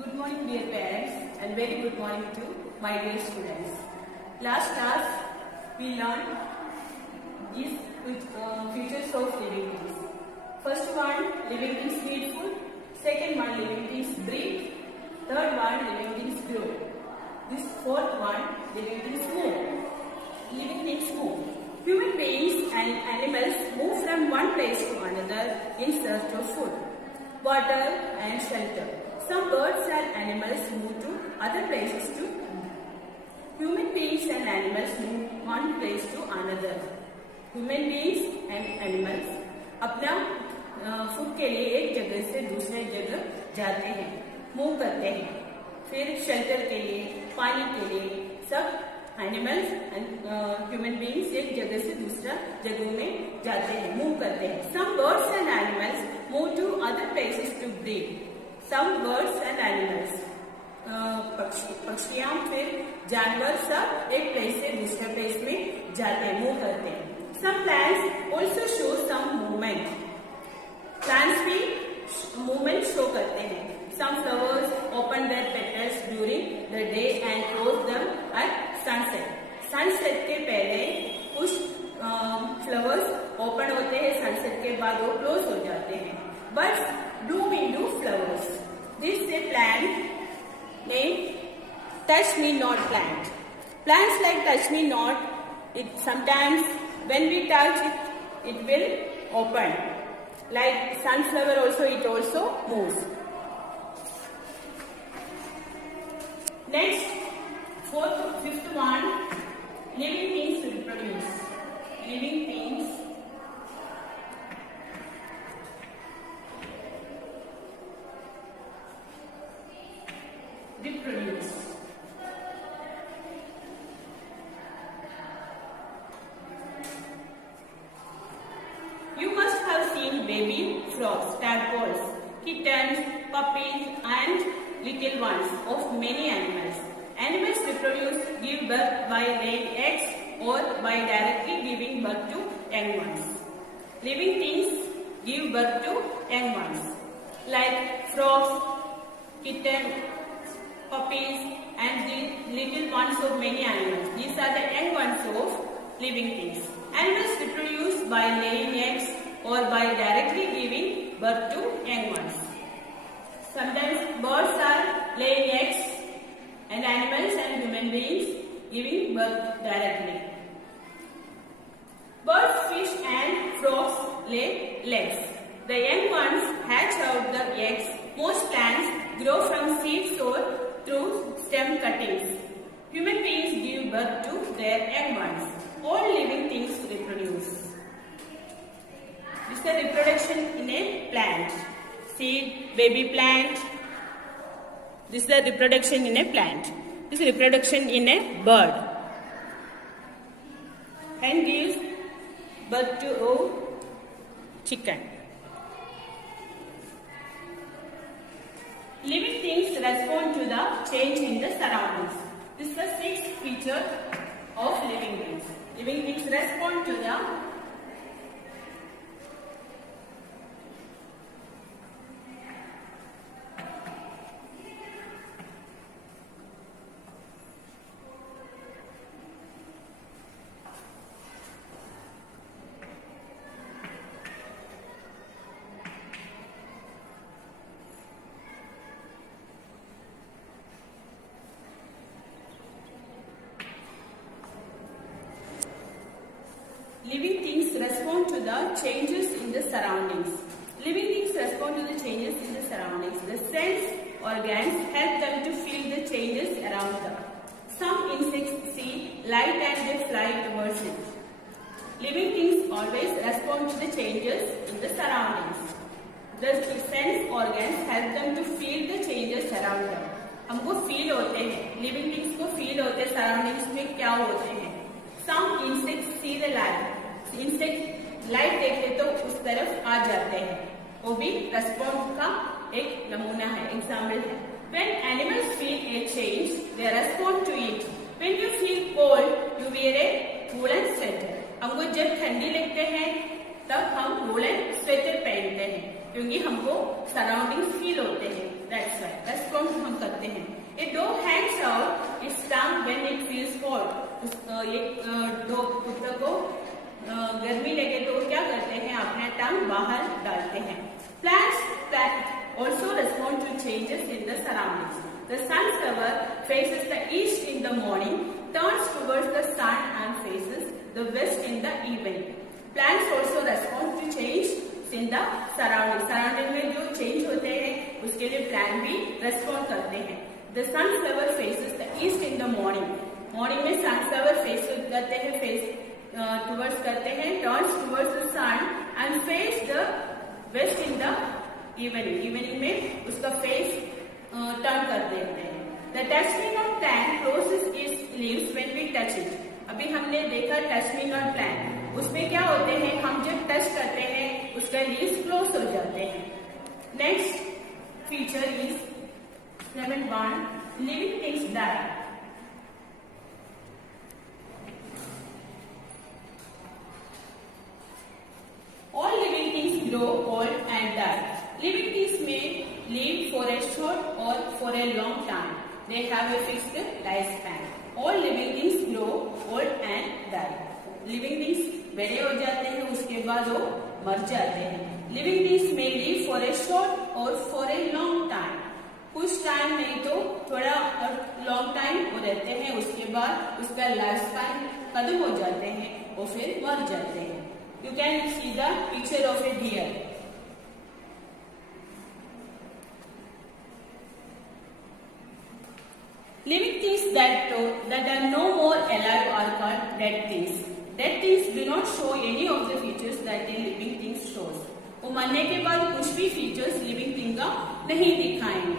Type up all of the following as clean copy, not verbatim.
Good morning, dear parents, and very good morning to my dear students. Last class we learned these features of living things. First one, living things need food. Second one, living things breathe. Third one, living things grow. This fourth one, living things move. Living things move. Human beings and animals move from one place to another in search of food, water and shelter. Some birds and animals move to other places too. Human beings and animals move one place to another. Human beings and animals अपना food के लिए एक जगह से दूसरे जगह जाते हैं, मूव करते हैं. फिर शेल्टर के लिए, पानी के लिए सब एनिमल्स एंड ह्यूमन बीइंग्स एक जगह से दूसरा जगह में जाते हैं, मूव करते हैं. Some birds and animals move to other places to breed. Some birds and animals पक्षियां फिर जानवर सब एक प्लेस से दूसरे प्लेस में जाते हैं, मूव करते हैं. Some plants also show some movement. Plants भी मूवमेंट शो करते हैं. Some flowers open their petals during the day and close them at sunset. Sunset के पहले कुछ फ्लावर्स ओपन होते हैं, सनसेट के बाद वो क्लोज हो जाते हैं. But bloom into flowers. This is a plant named touch me not plant. Plants like touch me not, it sometimes when we touch it, it will open. Like sunflower also, it also moves. Next, fifth one, living things reproduce. Living things reproduce. You must have seen baby frogs, tadpoles, kittens, puppies and little ones of many animals. Animals reproduce, give birth by laying eggs or by directly giving birth to young ones. Living things give birth to young ones like frogs, kittens, puppies and the little ones of many animals. These are the young ones of living things. Animals reproduce by laying eggs or by directly giving birth to young ones. Sometimes birds are laying eggs and animals and human beings giving birth directly. Birds, fish and frogs lay eggs. The young ones hatch out the eggs. Most plants grow from seeds or through stem cuttings. Human beings give birth to their young ones. All living things reproduce. This is the reproduction in a plant. Seed, baby plant. This is the reproduction in a plant. This is reproduction in a bird. Hen gives birth to a chicken. Living things respond to the change in the surroundings. This is the sixth feature of living things. Living things respond to the living things respond to the changes in the surroundings. Living things respond to the changes in the surroundings. The sense organs help them to feel the changes around them. Some insects see light and they fly towards it. Living things always respond to the changes in the surroundings. The sense organs help them to feel the changes around them. हमको feel होते हैं, living things को feel होते हैं surroundings में क्या होते हैं. Some insects see the light. Insect light देखते तो उस तरफ आ जाते हैं. वो भी रेस्पॉन्स का एक नमूना है, एग्जाम्पल है. When animals feel a change, they respond to it. When you feel cold, you wear a woolen sweater. हमको जब ठंडी लगते हैं तब हम वूलन स्वेटर पहनते हैं क्योंकि हमको सराउंडिंग्स फील होते हैं. दैट्स वाई रेस्पॉन्ड हम करते हैं। A dog Hanks out it's tongue when it feels hot. ये डॉग कुत्ते को गर्मी लगे तो वो क्या करते हैं, अपना टंग बाहर डालते हैं। Plants also respond to changes in the surroundings. The sunflower faces the east in the morning, turns towards the sun and faces the west in the evening. Plants also respond to change in the surroundings. Surrounding में जो change होते हैं उसके लिए plant भी respond करते हैं। The sunflower faces the east in the morning. Morning में sunflower face करते हैं, face towards करते हैं, turns towards the sun and face the west in the evening में उसका फेस टर्न कर देते हैं। The touching on plant closes its leaves when we touch it. अभी हमने देखा टचनिंग ऑन प्लांट, उसमें क्या होते हैं, हम जब टच करते हैं उसका लीव्स क्लोज हो जाते हैं। Next feature is 7.1 living things die. All living things grow, old and die. Living things may live for a short or for a long time. They have a fixed lifespan. All living things grow, old and die. Living things बड़े हो जाते हैं, उसके बाद वो मर जाते हैं। Living things may live for a short or for a long time. कुछ टाइम नहीं तो थोड़ा लॉन्ग टाइम वो रहते हैं, उसके बाद उसका लाइफ स्पैन खत्म हो जाते हैं और फिर मर जाते हैं। You can see the picture of a deer. Living things that are no more alive are called dead things. Dead things do not show any of the features that a living thing shows. वो मरने के बाद कुछ भी features living thing का नहीं दिखाएंगे।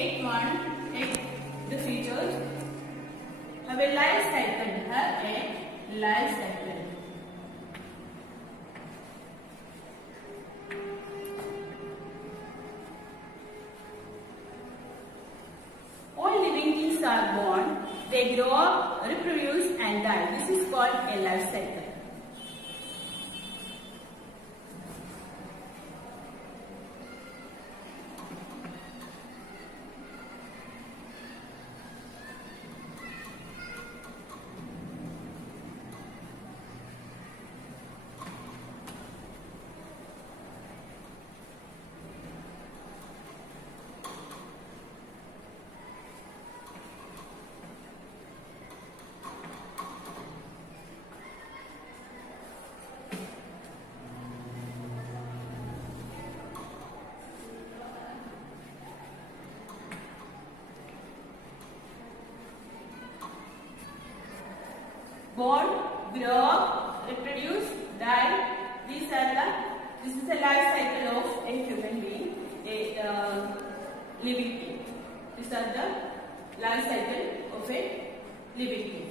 8.1 take the features. Have a life cycle. Have a life cycle. All living things are born. They grow up, reproduce, and die. This is called a life cycle. Born, grow up, reproduce, die. This is the life cycle of a human being, a living being. These are the life cycle of a living being.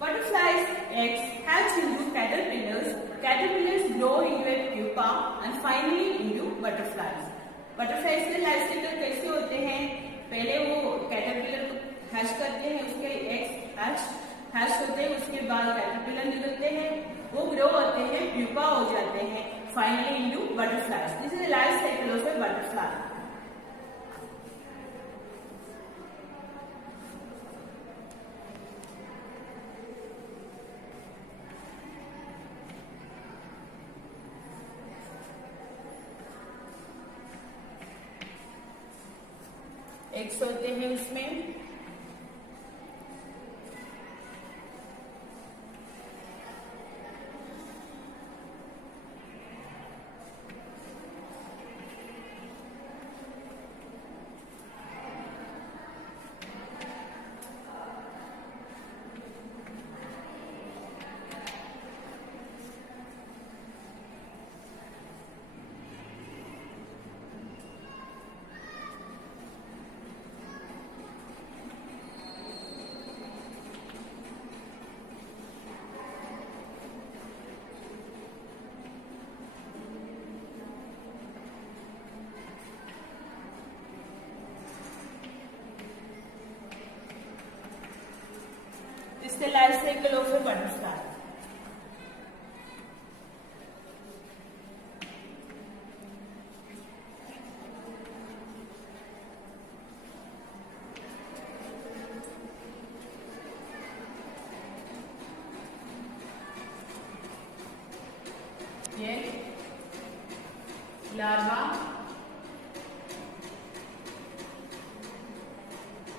Butterflies' eggs hatch into caterpillars. Caterpillars grow into a pupa and finally into butterflies. Butterflies के life cycle कैसे होते हैं, पहले वो caterpillar को hatch करते हैं, उसके एग्स हैच होते हैं, उसके बाद कैटरपिलर निकलते हैं, वो ग्रो होते हैं, प्यूपा हो जाते हैं, finally into butterflies. This is the life cycle of A butterfly. Eggs होते हैं उसमें,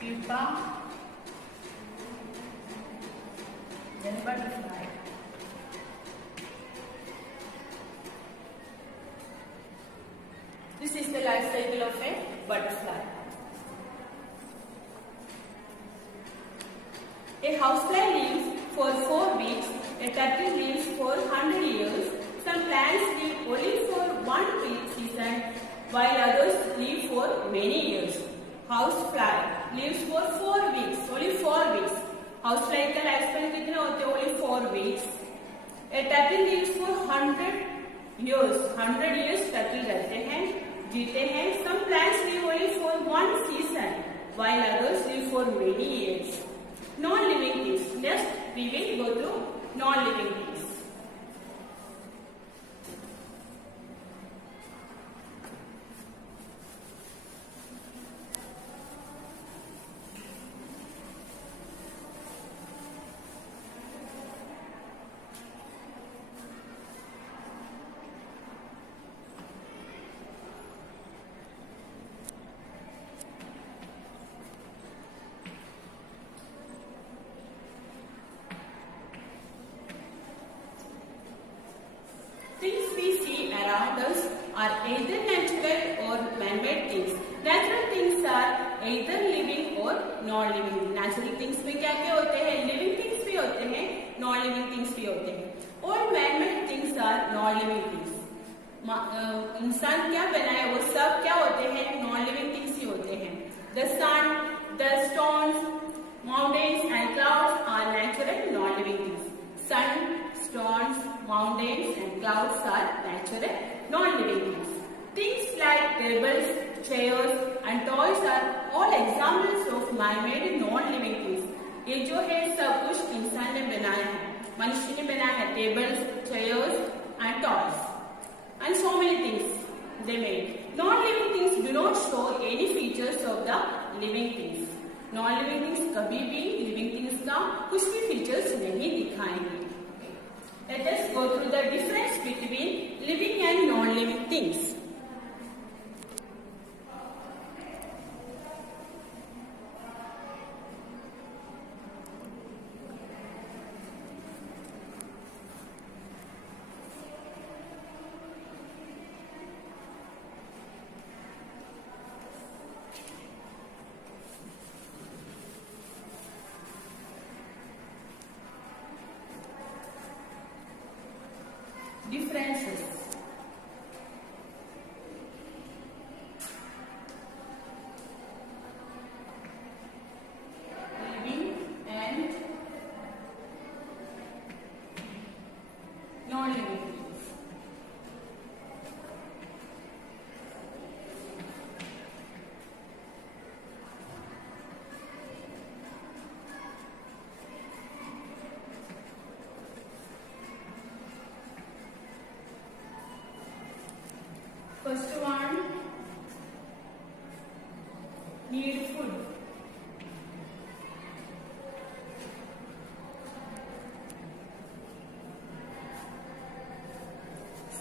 pupa, then butterfly. This is the life cycle of a butterfly. A housefly lives for 4 weeks, a turtle lives for 100 years, some plants live only for 1 week season, while others live for many years. Housefly lives for 4 weeks, only 4 weeks. Housefly का life span कितना होते हैं? Only 4 weeks. A turtle lives for 100 years. 100 years turtle रहते हैं, जीते हैं. Some plants live only for 1 season, while others live for many years. Non-living things. Next, we will go through non-living things. Things we see around us are either natural or man-made things. Natural things are either living or non-living. Natural things में क्या क्या होते हैं? Living things भी होते हैं, non-living things भी होते हैं. और man-made things are non-living things. इंसान क्या बनाए वो सब क्या होते हैं? Non-living things ही होते हैं. The sun, the stones, mountains and clouds are natural non-living things. Sun, stones, mountains and clouds are natural non-living things. Things like tables, chairs and toys are all examples of man-made non-living things. ये जो है सब कुछ इंसान ने बनाया है, मनुष्य ने बनाया है. Tables, chairs and toys and so many things they made. Non-living things do not show any features of the living things. Non-living things कभी भी living things का कुछ भी features नहीं दिखाएंगे. Let us go through the difference between living and non-living things. Differences. Living and non-living things. First one, need food.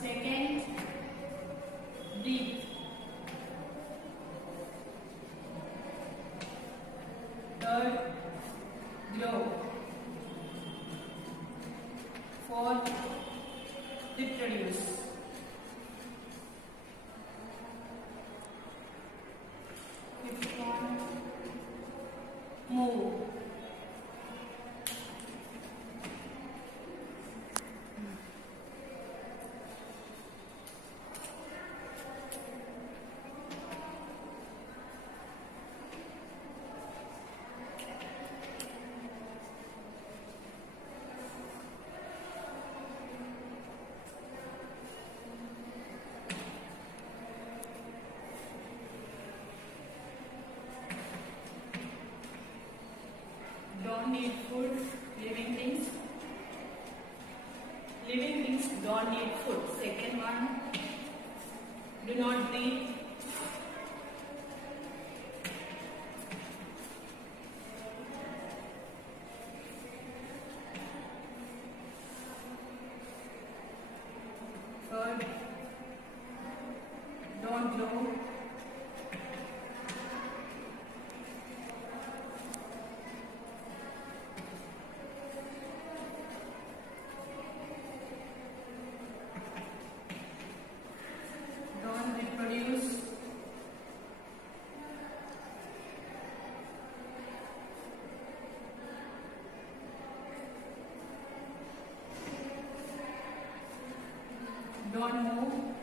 Second, breathe. Third, grow. Fourth, reproduce. Fifth one, move. Don't need food. Living things. Living things don't need food. Second one, do not breathe. Third, don't grow. don't move,